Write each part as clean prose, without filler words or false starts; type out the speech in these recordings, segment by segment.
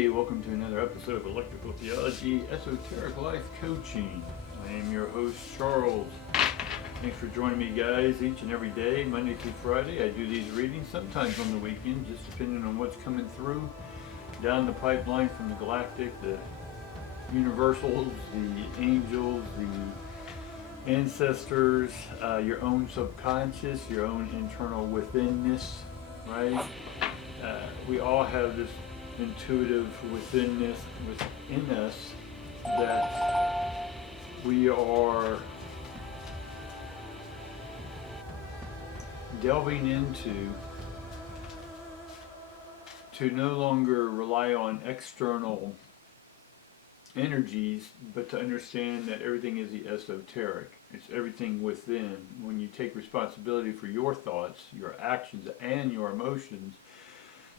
Hey, welcome to another episode of Electrical Theology, Esoteric Life Coaching. I am your host, Charles. Thanks for joining me, guys, each and every day, Monday through Friday. I do these readings, sometimes on the weekend, just depending on what's coming through down the pipeline from the galactic, the universals, the angels, the ancestors, your own subconscious, your own internal withinness, right? We all have this intuitive within us that we are delving into to no longer rely on external energies, but to understand that everything is the esoteric. It's everything within. When you take responsibility for your thoughts, your actions, and your emotions,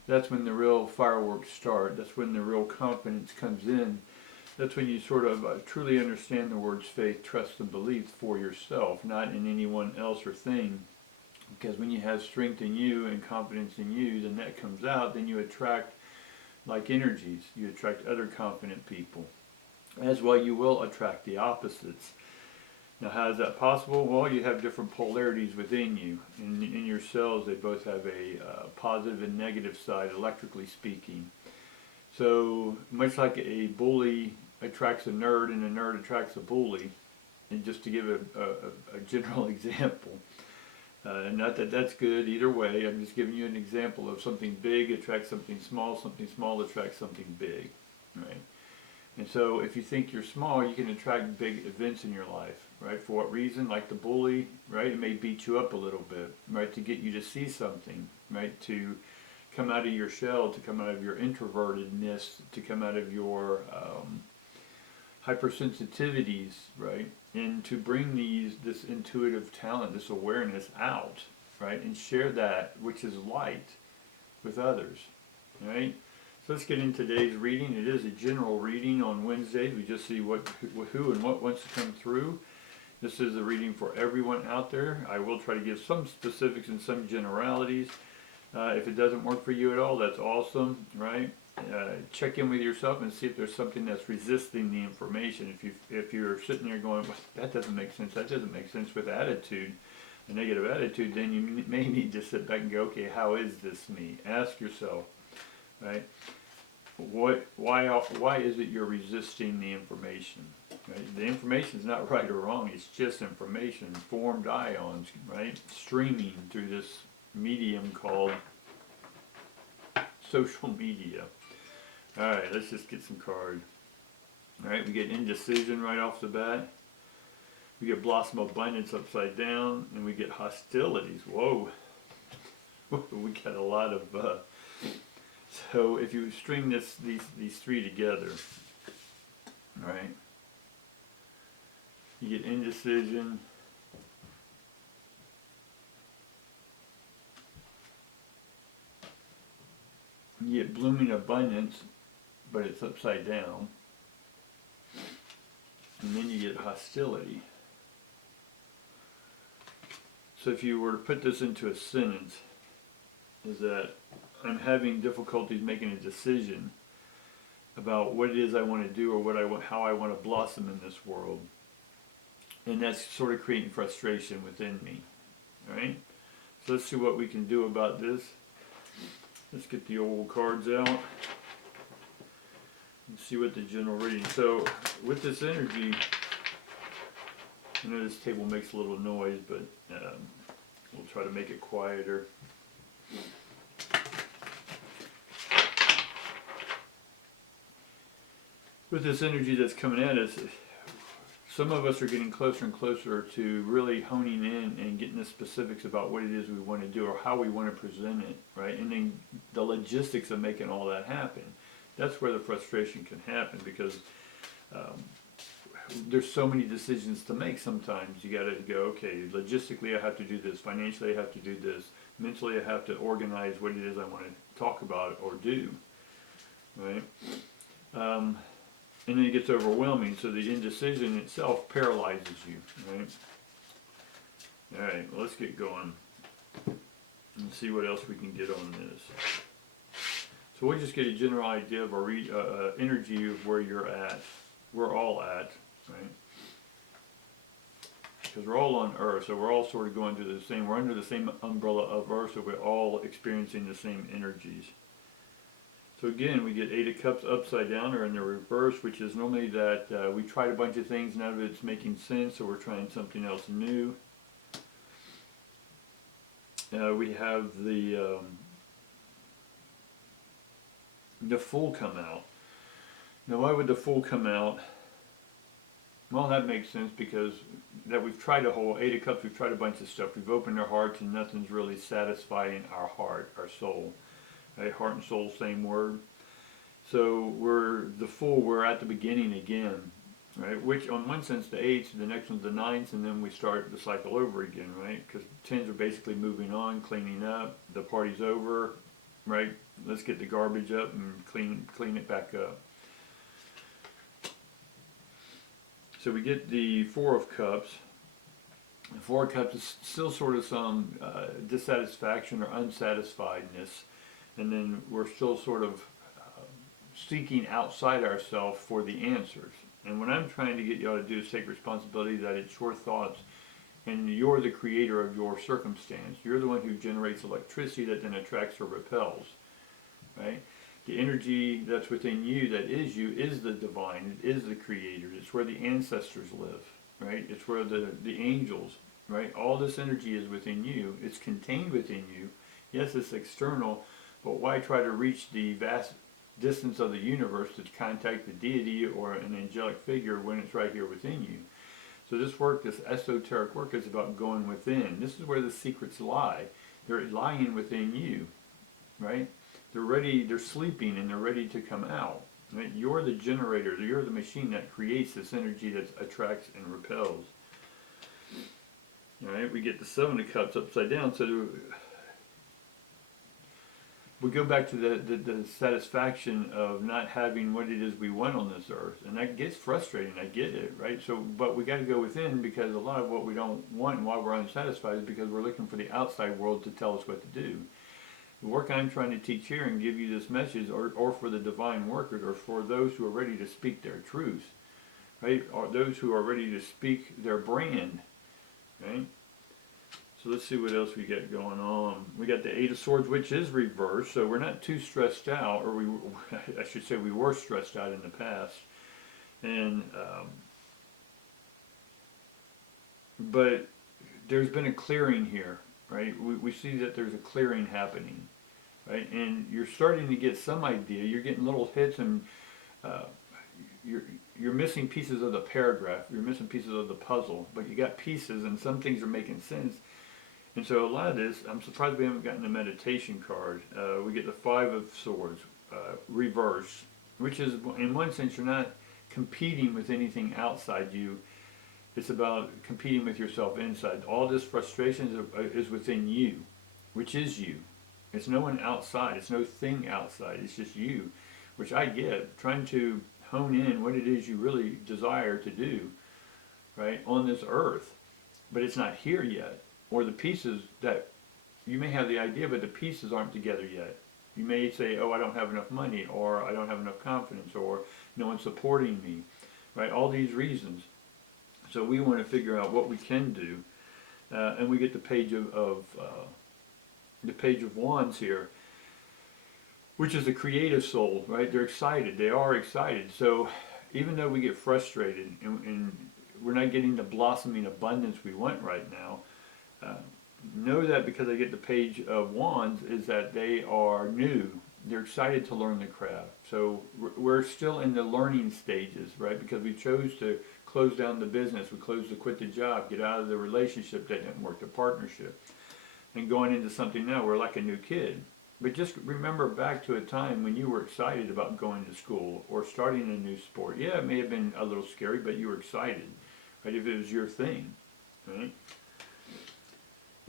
that's when the real fireworks start. That's when the real confidence comes in. That's when you sort of truly understand the words faith, trust, and belief for yourself, not in anyone else or thing. Because when you have strength in you and confidence in you, then that comes out, then you attract like energies. You attract other confident people. As well, you will attract the opposites. Now, how is that possible? Well, you have different polarities within you. In your cells, they both have a positive and negative side, electrically speaking. So, much like a bully attracts a nerd and a nerd attracts a bully, and just to give a general example, not that that's good either way, I'm just giving you an example of something big attracts something small attracts something big, right? And so if you think you're small, you can attract big events in your life, right? For what reason? Like the bully, right? It may beat you up a little bit, right? To get you to see something, right? To come out of your shell, to come out of your introvertedness, to come out of your hypersensitivities, right? And to bring this intuitive talent, this awareness out, right? And share that which is light with others, right? So let's get into today's reading. It is a general reading on Wednesdays. We just see who and what wants to come through. This is a reading for everyone out there. I will try to give some specifics and some generalities. If it doesn't work for you at all, that's awesome, right? Check in with yourself and see if there's something that's resisting the information. If you're sitting there going, well, that doesn't make sense, with attitude, a negative attitude, then you may need to sit back and go, okay, how is this me? Ask yourself, right? Why is it you're resisting the information? Right? The information is not right or wrong. It's just information, formed ions, right? Streaming through this medium called social media. All right, let's just get some cards. All right, we get indecision right off the bat. We get blossom abundance upside down, and we get hostilities. Whoa, we got a lot of. So if you string these three together, right, you get indecision, you get blooming abundance, but it's upside down, and then you get hostility. So if you were to put this into a sentence, is that I'm having difficulties making a decision about what it is I want to do or how I want to blossom in this world. And that's sort of creating frustration within me. All right? So let's see what we can do about this. Let's get the old cards out and see what the general reading. So with this energy, I know this table makes a little noise, but we'll try to make it quieter. With this energy that's coming at us, some of us are getting closer and closer to really honing in and getting the specifics about what it is we want to do or how we want to present it, right? And then the logistics of making all that happen. That's where the frustration can happen because there's so many decisions to make sometimes. You got to go, okay, logistically I have to do this, financially I have to do this, mentally I have to organize what it is I want to talk about or do, right? And then it gets overwhelming, so the indecision itself paralyzes you, right? All right, well, let's get going and see what else we can get on this. So we'll just get a general idea of our energy of where you're at. We're all at, right? Because we're all on Earth, so we're all sort of going through the same, we're under the same umbrella of Earth, so we're all experiencing the same energies. So again, we get 8 of Cups upside down or in the reverse, which is normally that we tried a bunch of things, none of it's making sense, so we're trying something else new. We have the Fool come out. Now why would the Fool come out? Well, that makes sense because that we've tried a whole 8 of Cups, we've tried a bunch of stuff. We've opened our hearts and nothing's really satisfying our heart, our soul. Right? Heart and soul, same word. So we're the Fool, we're at the beginning again. Right? Which on one sense the 8s, the next one's the 9s, and then we start the cycle over again, right? Because 10s are basically moving on, cleaning up, the party's over, right? Let's get the garbage up and clean it back up. So we get the 4 of Cups. The 4 of Cups is still sort of some dissatisfaction or unsatisfiedness, and then we're still sort of seeking outside ourselves for the answers. And what I'm trying to get y'all to do is take responsibility that it's your thoughts, and you're the creator of your circumstance. You're the one who generates electricity that then attracts or repels, right? The energy that's within you, that is you, is the divine. It is the creator. It's where the ancestors live, right? It's where the angels, right? All this energy is within you. It's contained within you. Yes, it's external, but why try to reach the vast distance of the universe to contact the deity or an angelic figure when it's right here within you? So this work, this esoteric work, is about going within. This is where the secrets lie. They're lying within you, right? They're ready, they're sleeping and they're ready to come out. Right? You're the generator, you're the machine that creates this energy that attracts and repels. All right, we get the 7 of Cups upside down, so we go back to the satisfaction of not having what it is we want on this earth. And that gets frustrating, I get it, right? So, but we got to go within, because a lot of what we don't want and why we're unsatisfied is because we're looking for the outside world to tell us what to do. The work I'm trying to teach here and give you this message, or for the divine workers, or for those who are ready to speak their truth, right? Or those who are ready to speak their brand, right? So let's see what else we got going on. We got the 8 of Swords, which is reversed, so we're not too stressed out, or I should say we were stressed out in the past. And but there's been a clearing here, right? We see that there's a clearing happening. Right, and you're starting to get some idea. You're getting little hits, and you're missing pieces of the paragraph. You're missing pieces of the puzzle, but you got pieces, and some things are making sense. And so a lot of this, I'm surprised we haven't gotten a meditation card. We get the 5 of Swords, reverse, which is, in one sense, you're not competing with anything outside you. It's about competing with yourself inside. All this frustration is within you, which is you. It's no one outside. It's no thing outside. It's just you, which I get. Trying to hone in what it is you really desire to do, right, on this earth. But it's not here yet. Or the pieces that, you may have the idea, but the pieces aren't together yet. You may say, oh, I don't have enough money, or I don't have enough confidence, or no one's supporting me, right? All these reasons. So we want to figure out what we can do. And we get the Page of Wands here, which is the creative soul, right? They're excited. They are excited. So even though we get frustrated and we're not getting the blossoming abundance we want right now, know that because I get the Page of Wands is that they are new. They're excited to learn the craft. So we're still in the learning stages, right? Because we chose to close down the business. We chose to quit the job, get out of the relationship that didn't work, the partnership. And going into something now, we're like a new kid. But just remember back to a time when you were excited about going to school or starting a new sport. Yeah, it may have been a little scary, but you were excited, right, if it was your thing, right?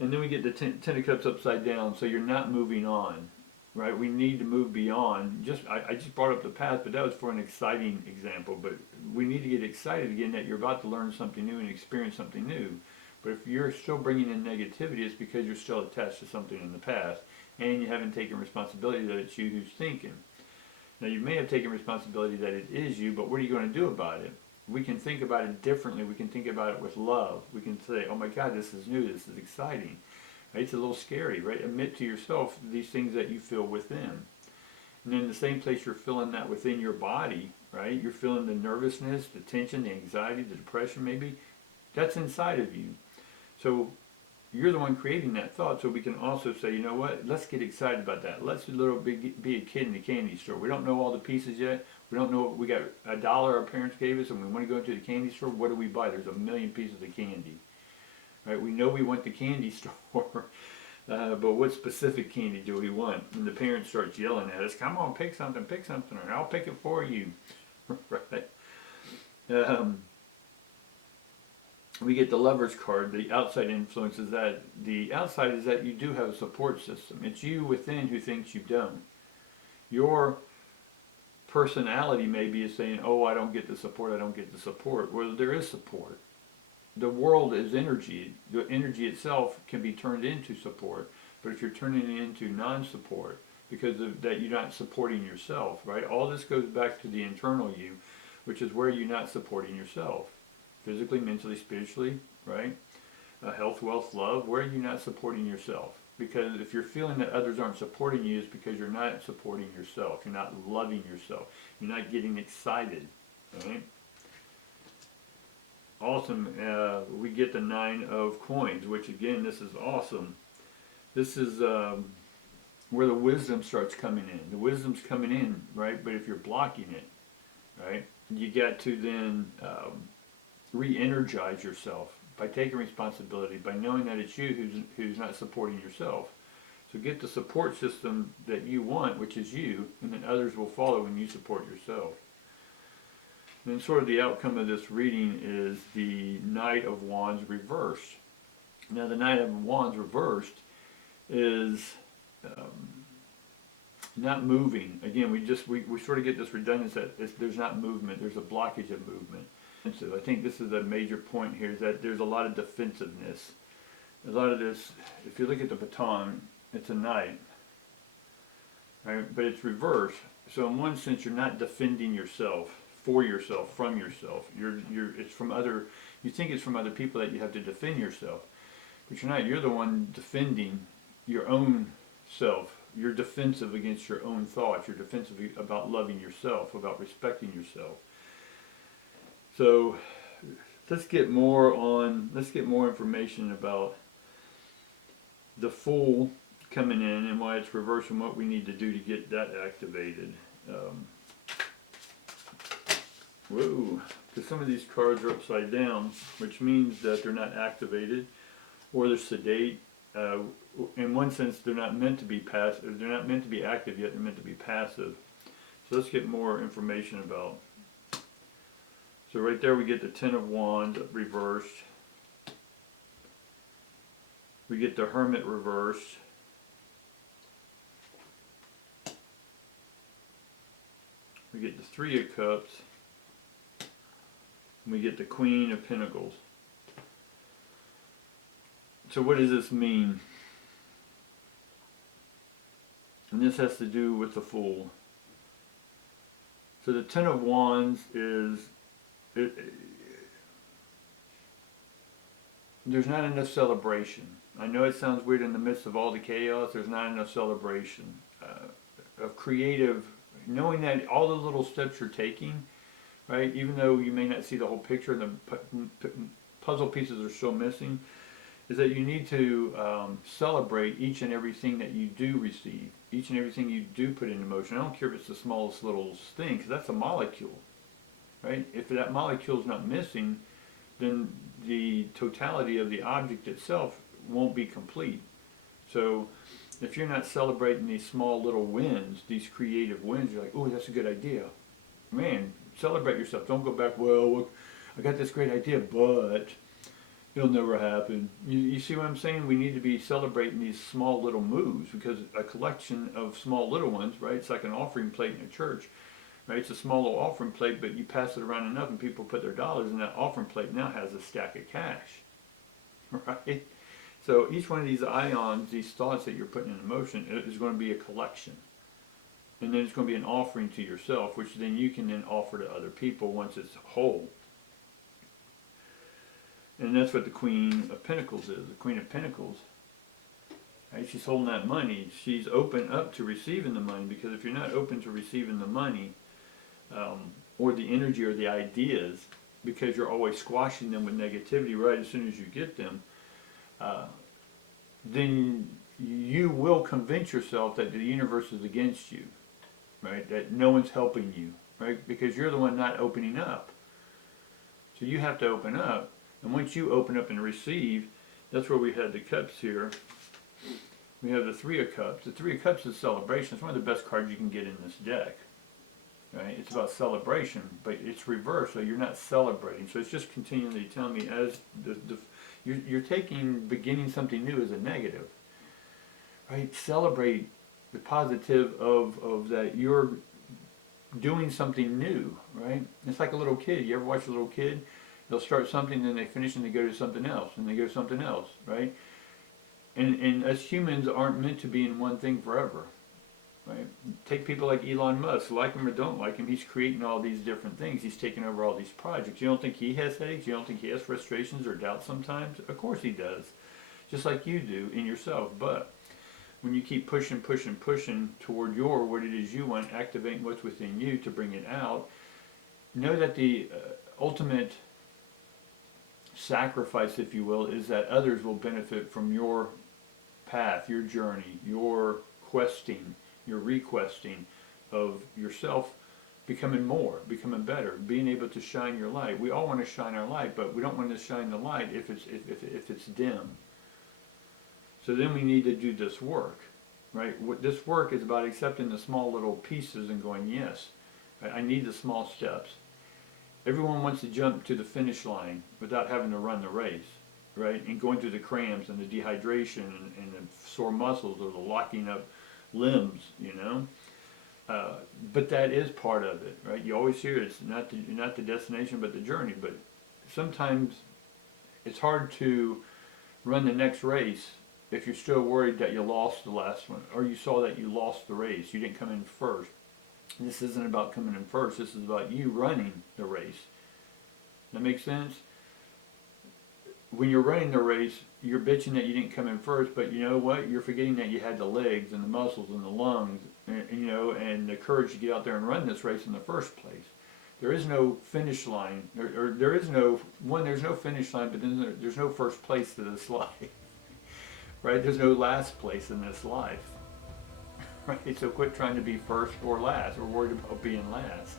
And then we get the 10 of Cups upside down, so you're not moving on, right? We need to move beyond. I just brought up the past, but that was for an exciting example. But we need to get excited again that you're about to learn something new and experience something new. But if you're still bringing in negativity, it's because you're still attached to something in the past, and you haven't taken responsibility that it's you who's thinking. Now you may have taken responsibility that it is you, but what are you going to do about it? We can think about it differently. We can think about it with love. We can say, oh my God, this is new, this is exciting. Right? It's a little scary, right? Admit to yourself these things that you feel within. And then in the same place you're feeling that within your body, right? You're feeling the nervousness, the tension, the anxiety, the depression maybe. That's inside of you. So you're the one creating that thought, so we can also say, you know what, let's get excited about that. Let's be a kid in the candy store. We don't know all the pieces yet. We don't know, we got $1 our parents gave us and we want to go to the candy store. What do we buy? There's 1,000,000 pieces of candy. Right? We know we want the candy store, but what specific candy do we want? And the parent starts yelling at us, come on, pick something, or I'll pick it for you. Right? We get the Lover's card. The outside influence is that the outside is that you do have a support system. It's you within who thinks you don't. Your personality maybe is saying, oh, I don't get the support, I don't get the support. Well, there is support. The world is energy. The energy itself can be turned into support, but if you're turning it into non-support because of that you're not supporting yourself, right? All this goes back to the internal you, which is where you're not supporting yourself. Physically, mentally, spiritually, right? Health, wealth, love, where are you not supporting yourself? Because if you're feeling that others aren't supporting you, it's because you're not supporting yourself. You're not loving yourself. You're not getting excited, right? Awesome. We get the 9 of coins, which again, this is awesome. This is where the wisdom starts coming in. The wisdom's coming in, right? But if you're blocking it, right, you got to then re-energize yourself by taking responsibility, by knowing that it's you who's not supporting yourself. So get the support system that you want, which is you, and then others will follow when you support yourself. And then sort of the outcome of this reading is the Knight of Wands reversed. Now the Knight of Wands reversed is not moving. Again, we sort of get this redundancy that there's not movement, there's a blockage of movement. And so I think this is a major point here, is that there's a lot of defensiveness. A lot of this, if you look at the baton, it's a knight, right? But it's reversed. So in one sense, you're not defending yourself, for yourself, from yourself. It's from other, you think it's from other people that you have to defend yourself. But you're not, you're the one defending your own self. You're defensive against your own thoughts. You're defensive about loving yourself, about respecting yourself. So let's get more information about the Fool coming in and why it's reversed and what we need to do to get that activated. Whoa, because some of these cards are upside down, which means that they're not activated or they're sedate. In one sense, they're not meant to be passive. They're not meant to be active yet. They're meant to be passive. So let's get more information about. So right there we get the Ten of Wands reversed. We get the Hermit reversed. We get the Three of Cups. And we get the Queen of Pentacles. So what does this mean? And this has to do with the Fool. So the Ten of Wands is, there's not enough celebration. I know it sounds weird in the midst of all the chaos, there's not enough celebration of creative, knowing that all the little steps you're taking, right, even though you may not see the whole picture, the puzzle pieces are still missing, is that you need to celebrate each and everything that you do receive, each and everything you do put into motion. I don't care if it's the smallest little thing, because that's a molecule, right? If that molecule is not missing, then the totality of the object itself won't be complete. So if you're not celebrating these small little wins, these creative wins, you're like, oh, that's a good idea. Man, celebrate yourself. Don't go back, well, I got this great idea, but it'll never happen. You see what I'm saying? We need to be celebrating these small little moves, because a collection of small little ones, right? It's like an offering plate in a church, right? It's a small little offering plate, but you pass it around enough and people put their dollars, and that offering plate now has a stack of cash, right? So each one of these ions, these thoughts that you're putting into motion, is going to be a collection. and then it's going to be an offering to yourself, which then you can then offer to other people once it's whole. And that's what the Queen of Pentacles is. The Queen of Pentacles, right? She's holding that money. She's open up to receiving the money, because if you're not open to receiving the money, or the energy or the ideas, because you're always squashing them with negativity right as soon as you get them, then you will convince yourself that the universe is against you, right? That no one's helping you, right? Because you're the one not opening up. So you have to open up, and once you open up and receive, that's where we had the cups here. We have the Three of Cups. The Three of Cups is celebration. It's one of the best cards you can get in this deck. Right? It's about celebration, but it's reversed, so you're not celebrating. So it's just continually telling me as you're taking beginning something new as a negative. Right? Celebrate the positive of that you're doing something new. Right? It's like a little kid. You ever watch a little kid? They'll start something, then they finish and they go to something else, and they go to something else. Right? And us humans aren't meant to be in one thing forever. Right? Take people like Elon Musk, like him or don't like him, he's creating all these different things. He's taking over all these projects. You don't think he has headaches? You don't think he has frustrations or doubts sometimes? Of course he does. Just like you do in yourself. But when you keep pushing toward what it is you want, activating what's within you to bring it out, know that the ultimate sacrifice, if you will, is that others will benefit from your path, your journey, your questing, your requesting of yourself becoming more, becoming better, being able to shine your light. We all want to shine our light, but we don't want to shine the light if it's dim. So then we need to do this work, right? This work is about accepting the small little pieces and going, yes, I need the small steps. Everyone wants to jump to the finish line without having to run the race, right? And going through the cramps and the dehydration and the sore muscles or the locking up limbs, but that is part of it, right? You always hear it's not the destination but the journey. But sometimes it's hard to run the next race if you're still worried that you lost the last one, or you saw that you lost the race, you didn't come in first. This isn't about coming in first. This is about you running the race. That makes sense? When you're running the race, you're bitching that you didn't come in first, but you know what? You're forgetting that you had the legs and the muscles and the lungs, and the courage to get out there and run this race in the first place. There is no finish line, there's no finish line, but then there's no first place to this life, right? There's no last place in this life, right? So quit trying to be first or last, or worried about being last,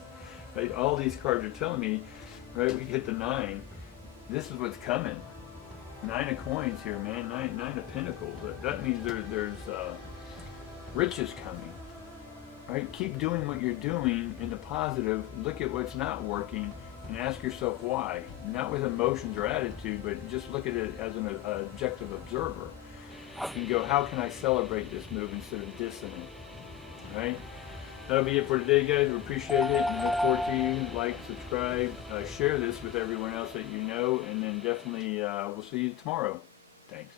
right? All these cards are telling me, right? We hit the 9. This is what's coming. 9 of coins here, man. Nine of pentacles. That means there's riches coming. Right? Keep doing what you're doing in the positive. Look at what's not working and ask yourself why. Not with emotions or attitude, but just look at it as an objective observer. And go, how can I celebrate this move instead of dissing it? Right? That'll be it for today, guys. We appreciate it and look forward to you. Like, subscribe, share this with everyone else that you know, and then definitely we'll see you tomorrow. Thanks.